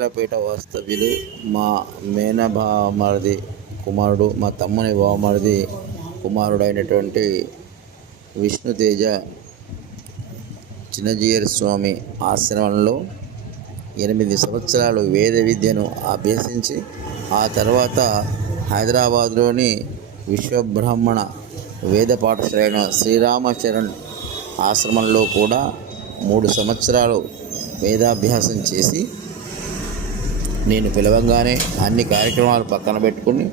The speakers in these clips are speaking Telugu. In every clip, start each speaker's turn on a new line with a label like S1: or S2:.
S1: పేట వాస్తవ్యులు మా మేనభావమరిది కుమారుడు మా తమ్ముని భావమరిది కుమారుడైనటువంటి విష్ణుతేజ చిన్నజీయర్ స్వామి ఆశ్రమంలో ఎనిమిది సంవత్సరాలు వేద విద్యను అభ్యసించి ఆ తర్వాత హైదరాబాద్లోని విశ్వబ్రాహ్మణ వేద పాఠశాల అయిన శ్రీరామచరణ్ ఆశ్రమంలో కూడా మూడు సంవత్సరాలు వేదాభ్యాసం చేసి నేను పిలవంగానే అన్ని కార్యక్రమాలు పక్కన పెట్టుకుని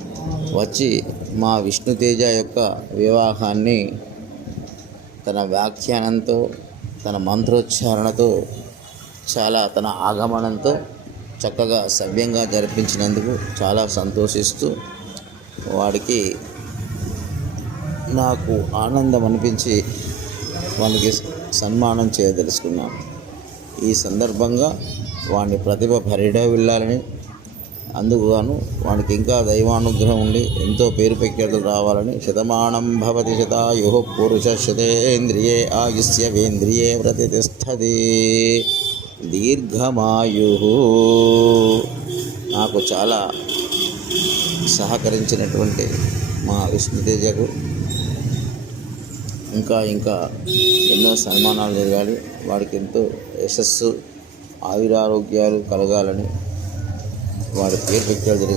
S1: వచ్చి మా విష్ణుతేజ యొక్క వివాహాన్ని తన వ్యాఖ్యానంతో తన మంత్రోచ్చారణతో చాలా తన ఆగమనంతో చక్కగా సవ్యంగా జరిపించినందుకు చాలా సంతోషిస్తూ వాడికి నాకు ఆనందం అనిపించి వానికి సన్మానం చేయదలుచుకున్నాను. ఈ సందర్భంగా వాని ప్రతిభ పరిడవిల్లాలని అందుకుగాను వానికి ఇంకా దైవానుగ్రహం ఉండి ఎంతో పేరు ప్రఖ్యాతులు రావాలని శతమానం భవతి శతాయు పురుష శతేంద్రియే ఆయుష్య వేంద్రియే ప్రతిష్టది దీర్ఘమాయు. నాకు చాలా సహకరించినటువంటి మా విష్ణుతేజకు ఇంకా ఇంకా ఎన్నో సన్మానాలు జరగాలి. వాడికి ఎంతో యశస్సు ఆయురారోగ్యాలు కలగాలని వాడి పేరు పెట్టాడు జరగాలి